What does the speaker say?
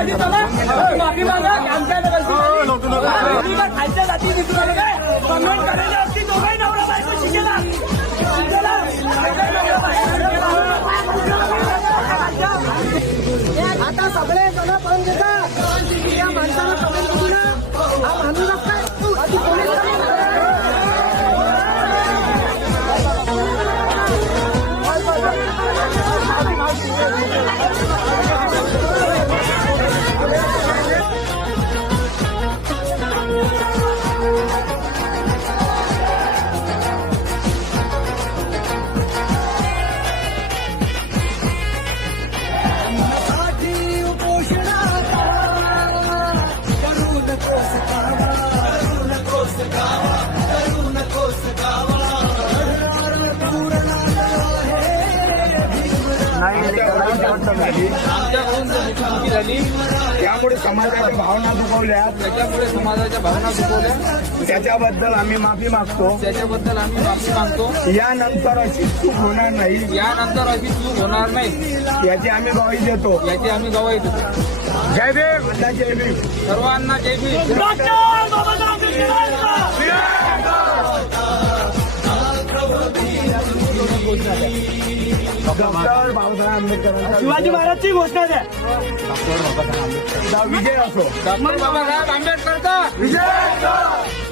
पाहिजे माफी मागा आमच्या खालच्या जाती दिसून काय कमेंट करायला असती दोघाही नवरा बायको शिकेला आता सगळे जण पण घेतात या माणसाला कमेंट करू ना हा माणूस काय झाली त्यामुळे समाजाच्या भावना दुखवल्या त्याच्याबद्दल आम्ही माफी मागतो यानंतर अशी चूक होणार नाही याची आम्ही ग्वाही देतो जय भीम अण्णा जय भीम सर्वांना जय भीम डॉक्टर बाबासाहेब आंबेडकरांचा शिवाजी महाराजची घोषणा द्या विजय असो डॉक्टर बाबासाहेब आंबेडकरचा विजय